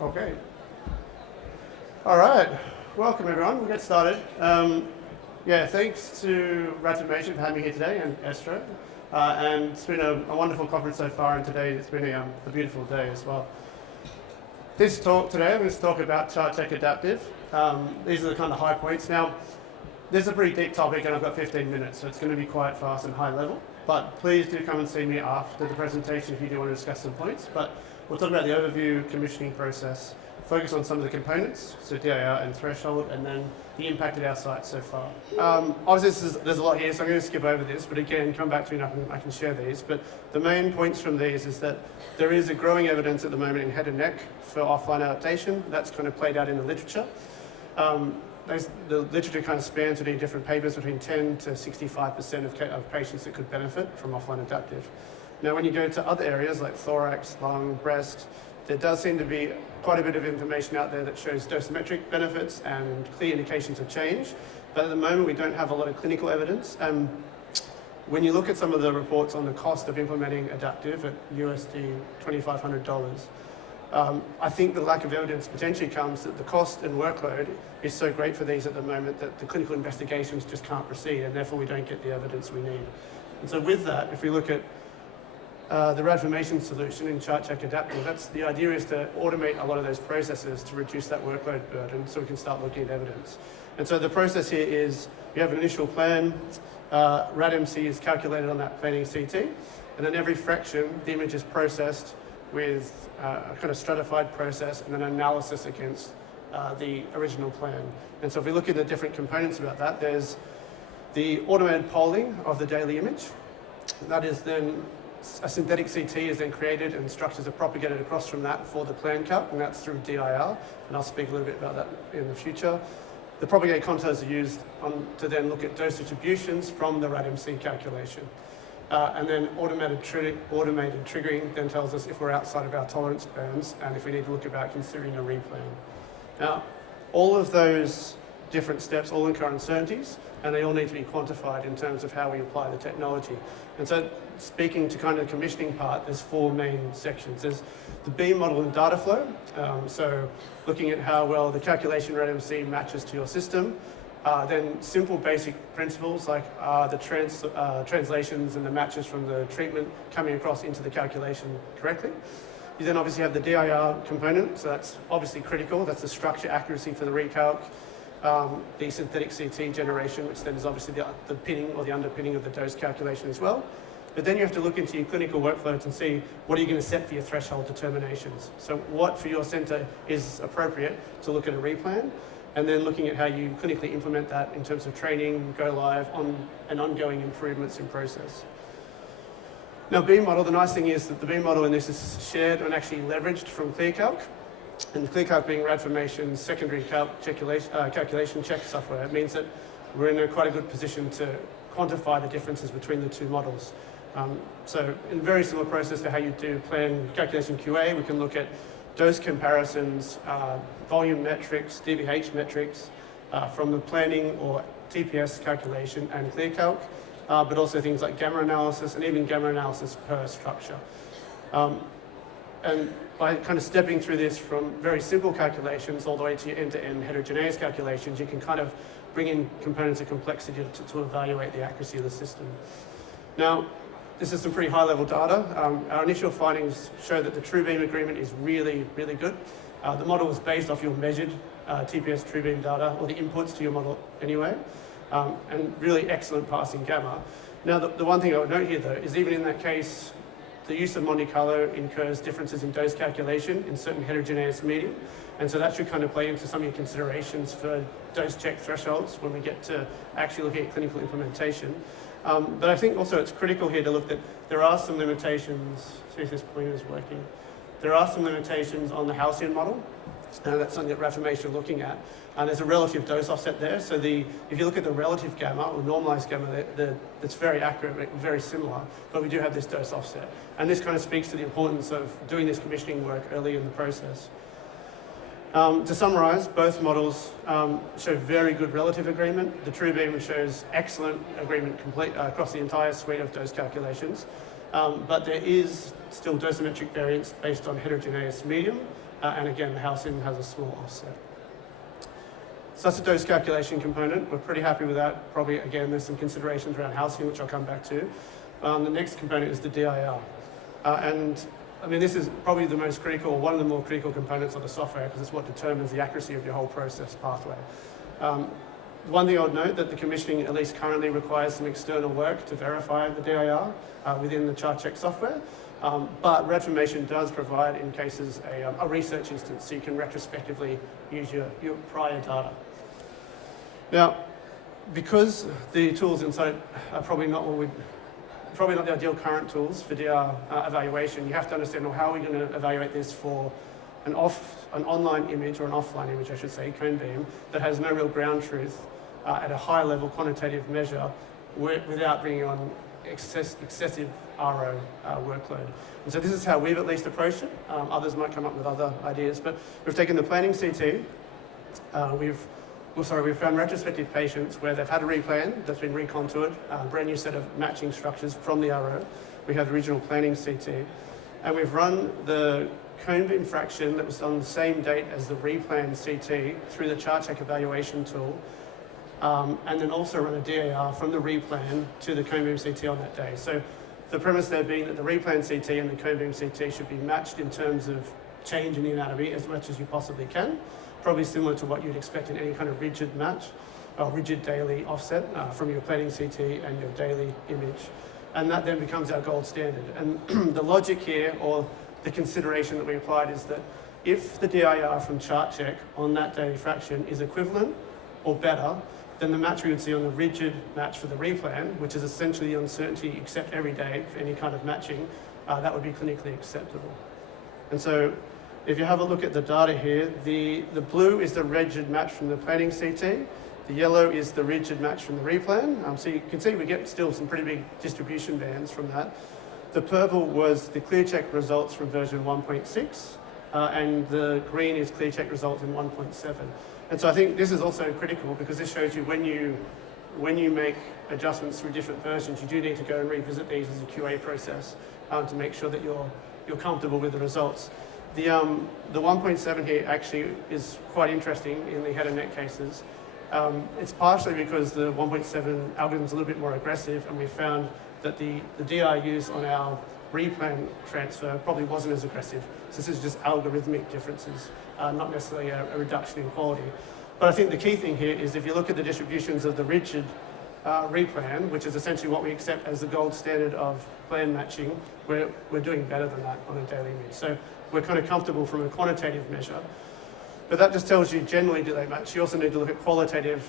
Okay. All right. Welcome, everyone. We'll get started. Yeah, thanks to Ratimation for having me here today and ESTRO. And it's been a wonderful conference so far, and today it's been a beautiful day as well. This talk today, I'm going to talk about ChartCheck Adaptive. These are the kind of high points. Now, this is a pretty deep topic, and I've got 15 minutes, so it's going to be quite fast and high level. But please do come and see me after the presentation if you do want to discuss some points. But we'll talk about the overview, commissioning process, focus on some of the components, so DIR and threshold, and then the impact at our site so far. Obviously, there's a lot here, so I'm going to skip over this, but again, come back to me and I can share these. But the main points from these is that there is a growing evidence at the moment in head and neck for offline adaptation. That's kind of played out in the literature. The literature kind of spans between different papers between 10 to 65% of patients that could benefit from offline adaptive. Now, when you go to other areas like thorax, lung, breast, there does seem to be quite a bit of information out there that shows dosimetric benefits and clear indications of change. But at the moment, we don't have a lot of clinical evidence. When you look at some of the reports on the cost of implementing adaptive at USD $2,500, I think the lack of evidence potentially comes that the cost and workload is so great for these at the moment that the clinical investigations just can't proceed, and therefore we don't get the evidence we need. And so with that, if we look at the RAD-formation solution in ChartCheck Adaptive, the idea is to automate a lot of those processes to reduce that workload burden so we can start looking at evidence. And so the process here is you have an initial plan, RAD-MC is calculated on that planning CT, and then every fraction, the image is processed with a kind of stratified process and then analysis against the original plan. And so if we look at the different components about that, there's the automated polling of the daily image. That is then a synthetic CT is then created and structures are propagated across from that for the plan cut, and that's through DIR, and I'll speak a little bit about that in the future. The propagated contours are used to then look at dose distributions from the RAD-MC calculation. And then automated triggering then tells us if we're outside of our tolerance bands and if we need to look about considering a replan. Now, all of those different steps all incur uncertainties, and they all need to be quantified in terms of how we apply the technology. And so, speaking to kind of the commissioning part, there's four main sections. There's the beam model and data flow, so looking at how well the calculation RAD-MC matches to your system. Then simple basic principles like the translations and the matches from the treatment coming across into the calculation correctly. You then obviously have the DIR component, so that's obviously critical. That's the structure accuracy for the recalc. The synthetic CT generation, which then is obviously the pinning or the underpinning of the dose calculation as well. But then you have to look into your clinical workflows and see what are you going to set for your threshold determinations. So what for your center is appropriate to look at a replan, and then looking at how you clinically implement that in terms of training, go live, and ongoing improvements in process. Now, beam model, the nice thing is that the beam model in this is shared and actually leveraged from ClearCalc. And ClearCalc being RAD-formation's secondary calculation check software, it means that we're in quite a good position to quantify the differences between the two models. So in a very similar process to how you do plan calculation QA, we can look at dose comparisons, volume metrics, DVH metrics from the planning or TPS calculation and ClearCalc, but also things like gamma analysis and even gamma analysis per structure. And by kind of stepping through this from very simple calculations all the way to your end-to-end heterogeneous calculations, you can kind of bring in components of complexity to evaluate the accuracy of the system. Now, this is some pretty high-level data. Our initial findings show that the true beam agreement is really, really good. The model was based off your measured TPS true beam data, or the inputs to your model anyway, and really excellent passing gamma. Now, the one thing I would note here, though, is even in that case, the use of Monte Carlo incurs differences in dose calculation in certain heterogeneous medium, and so that should kind of play into some of your considerations for dose check thresholds when we get to actually looking at clinical implementation. But I think also it's critical here to look that there are some limitations. See if this pointer is working. There are some limitations on the Halcyon model. That's something that RAD-formation are looking at. And there's a relative dose offset there. So if you look at the relative gamma or normalized gamma, it's very accurate, very similar. But we do have this dose offset. And this kind of speaks to the importance of doing this commissioning work early in the process. To summarize, both models show very good relative agreement. The TrueBeam shows excellent agreement complete across the entire suite of dose calculations. But there is still dosimetric variance based on heterogeneous medium, and again, the halcyon has a small offset. So that's a dose calculation component. We're pretty happy with that. Probably, again, there's some considerations around halcyon, which I'll come back to. The next component is the DIR. And I mean, this is probably the most critical, one of the more critical components of the software, because it's what determines the accuracy of your whole process pathway. One thing I would note that the commissioning, at least currently, requires some external work to verify the DIR within the ChartCheck software. But Reformation does provide, in cases, a research instance, so you can retrospectively use your prior data. Now, because the tools inside are probably not the ideal current tools for DR evaluation, you have to understand, well, how are we going to evaluate this for an online image, or an offline image, I should say, cone beam, that has no real ground truth at a high level quantitative measure without bringing on excessive RO workload. And so this is how we've at least approached it. Others might come up with other ideas, but we've taken the planning CT, we've found retrospective patients where they've had a replan that's been recontoured, a brand new set of matching structures from the RO. We have the original planning CT, and we've run the cone beam fraction that was on the same date as the replan CT through the ChartCheck evaluation tool, and then also run a DAR from the replan to the cone beam CT on that day. So the premise there being that the replan CT and the cone beam CT should be matched in terms of change in the anatomy as much as you possibly can, probably similar to what you'd expect in any kind of rigid match, or rigid daily offset from your planning CT and your daily image. And that then becomes our gold standard. And the logic here, or the consideration that we applied, is that if the DIR from ChartCheck on that daily fraction is equivalent or better than the match we would see on the rigid match for the replan, which is essentially the uncertainty except every day for any kind of matching, that would be clinically acceptable. And so if you have a look at the data here, the blue is the rigid match from the planning CT, the yellow is the rigid match from the replan. So you can see we get still some pretty big distribution bands from that. The purple was the ClearCheck results from version 1.6, and the green is ClearCheck results in 1.7. And so I think this is also critical, because this shows you when you make adjustments through different versions, you do need to go and revisit these as a QA process to make sure that you're comfortable with the results. The 1.7 here actually is quite interesting in the head and neck cases. It's partially because the 1.7 algorithm is a little bit more aggressive, and we found that the DI use on our replan transfer probably wasn't as aggressive. So this is just algorithmic differences, not necessarily a reduction in quality. But I think the key thing here is if you look at the distributions of the rigid replan, which is essentially what we accept as the gold standard of plan matching, we're doing better than that on a daily image. So we're kind of comfortable from a quantitative measure. But that just tells you generally do they match. You also need to look at qualitative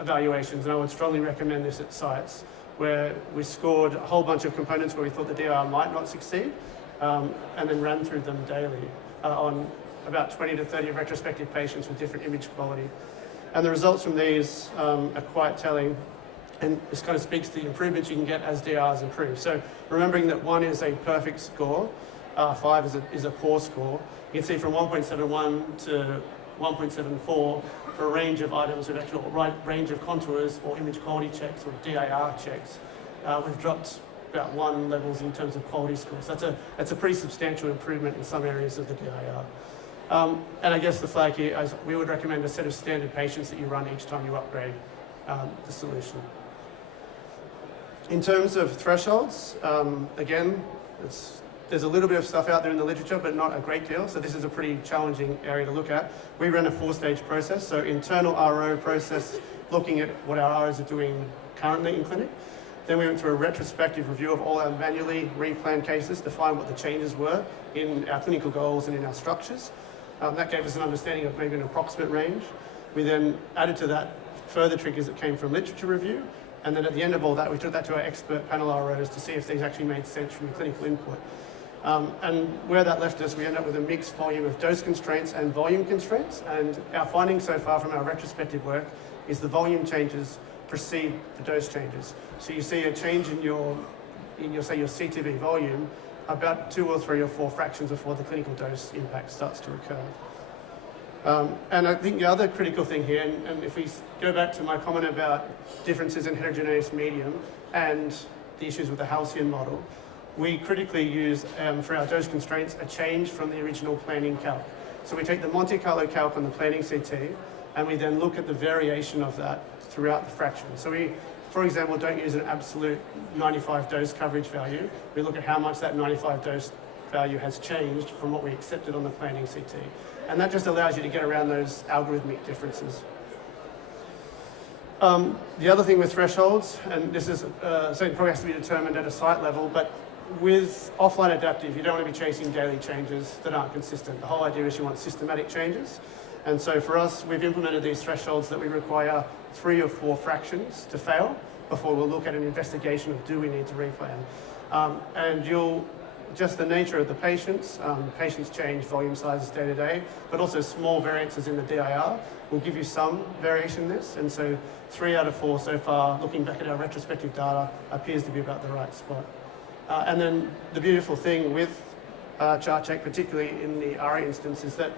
evaluations, and I would strongly recommend this at sites where we scored a whole bunch of components where we thought the DIR might not succeed, and then ran through them daily on about 20 to 30 retrospective patients with different image quality. And the results from these are quite telling, and this kind of speaks to the improvements you can get as DIRs improve. So remembering that 1 is a perfect score, 5 is a poor score. You can see from 1.71 to 1.74 for a range of items with actual range of contours or image quality checks or DIR checks, we've dropped about 1 levels in terms of quality scores. That's a pretty substantial improvement in some areas of the DIR. And I guess the flag here is we would recommend a set of standard patients that you run each time you upgrade the solution. In terms of thresholds, again, there's a little bit of stuff out there in the literature, but not a great deal. So this is a pretty challenging area to look at. We ran a 4-stage process. So internal RO process, looking at what our ROs are doing currently in clinic. Then we went through a retrospective review of all our manually replanned cases to find what the changes were in our clinical goals and in our structures. That gave us an understanding of maybe an approximate range. We then added to that further triggers that came from literature review. And then at the end of all that, we took that to our expert panel ROs to see if things actually made sense from a clinical input. And where that left us, we ended up with a mixed volume of dose constraints and volume constraints. And our findings so far from our retrospective work is the volume changes precede the dose changes. So you see a change in your CTV volume about 2 or 3 or 4 fractions before the clinical dose impact starts to occur. And I think the other critical thing here, and if we go back to my comment about differences in heterogeneous medium and the issues with the halcyon model, we critically use, for our dose constraints, a change from the original planning calc. So we take the Monte Carlo calc on the planning CT, and we then look at the variation of that throughout the fraction. So we, for example, don't use an absolute 95 dose coverage value. We look at how much that 95 dose value has changed from what we accepted on the planning CT. And that just allows you to get around those algorithmic differences. The other thing with thresholds, and this is something that probably has to be determined at a site level, but with offline adaptive, you don't want to be chasing daily changes that aren't consistent. The whole idea is you want systematic changes. And so for us, we've implemented these thresholds that we require 3 or 4 fractions to fail before we'll look at an investigation of do we need to replan. And just the nature of the patients change volume sizes day to day, but also small variances in the DIR will give you some variation in this. And so 3 out of 4 so far, looking back at our retrospective data, appears to be about the right spot. And then the beautiful thing with ChartCheck, particularly in the ARIA instance, is that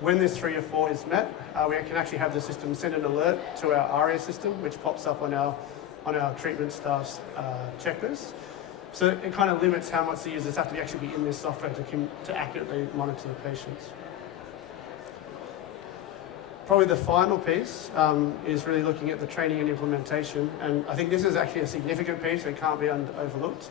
when this 3 or 4 is met, we can actually have the system send an alert to our ARIA system, which pops up on our treatment staff's checklist. So it kind of limits how much the users have to actually be in this software to accurately monitor the patients. Probably the final piece is really looking at the training and implementation, and I think this is actually a significant piece that can't be overlooked.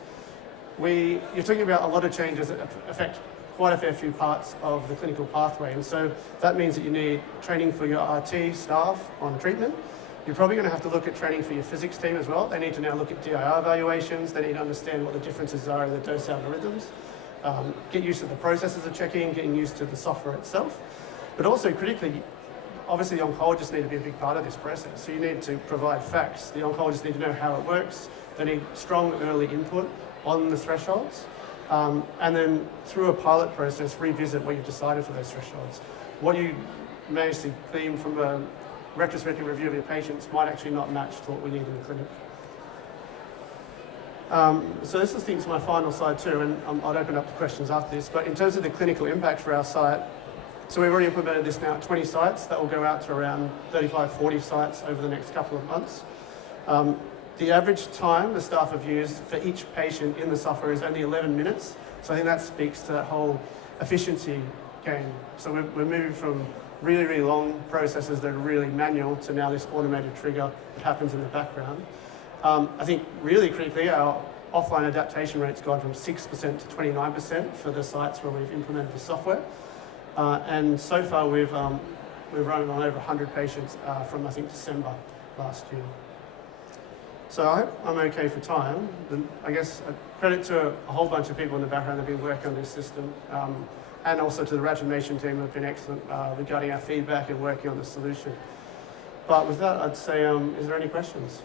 You're talking about a lot of changes that affect quite a fair few parts of the clinical pathway, and so that means that you need training for your RT staff on treatment. You're probably going to have to look at training for your physics team as well. They need to now look at DIR evaluations. They need to understand what the differences are in the dose algorithms. Get used to the processes of checking, getting used to the software itself. But also critically, obviously the oncologists need to be a big part of this process. So you need to provide facts. The oncologists need to know how it works. They need strong early input on the thresholds. And then through a pilot process, revisit what you've decided for those thresholds. What you managed to glean from a retrospective review of your patients might actually not match to what we need in the clinic. So this is, I think, my final slide too, and I'll open up to questions after this. But in terms of the clinical impact for our site, so we've already implemented this now at 20 sites. That will go out to around 35, 40 sites over the next couple of months. The average time the staff have used for each patient in the software is only 11 minutes. So I think that speaks to that whole efficiency gain. So we're moving from really, really long processes that are really manual to now this automated trigger that happens in the background. I think really critically, our offline adaptation rate's gone from 6% to 29% for the sites where we've implemented the software. And so far we've run on over 100 patients from, I think, December last year. So I hope I'm okay for time. And I guess credit to a whole bunch of people in the background that have been working on this system, and also to the Ratimation team who have been excellent regarding our feedback and working on the solution. But with that, I'd say, is there any questions?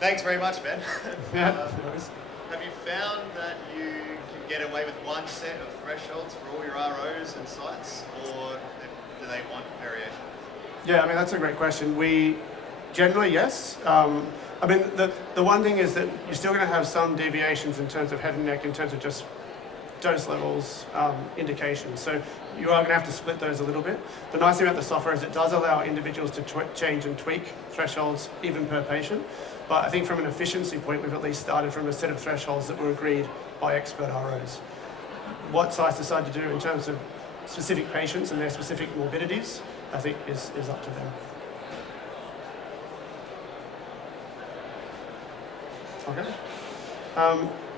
Thanks very much, Ben. Yeah. Have you found that you can get away with one set of thresholds for all your ROs and sites, or do they want variation? Yeah, I mean, that's a great question. We generally, yes. I mean, the one thing is that you're still going to have some deviations in terms of head and neck, in terms of just dose levels, indications. So you are going to have to split those a little bit. The nice thing about the software is it does allow individuals to change and tweak thresholds even per patient. But I think from an efficiency point, we've at least started from a set of thresholds that were agreed by expert ROs. What sites decide to do in terms of specific patients and their specific morbidities, I think is up to them. Okay.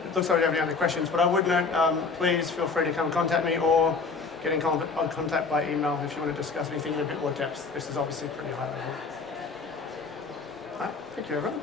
It looks like we don't have any other questions, but I would note, please feel free to come and contact me or get in contact by email if you want to discuss anything in a bit more depth. This is obviously pretty high level. All right, thank you everyone.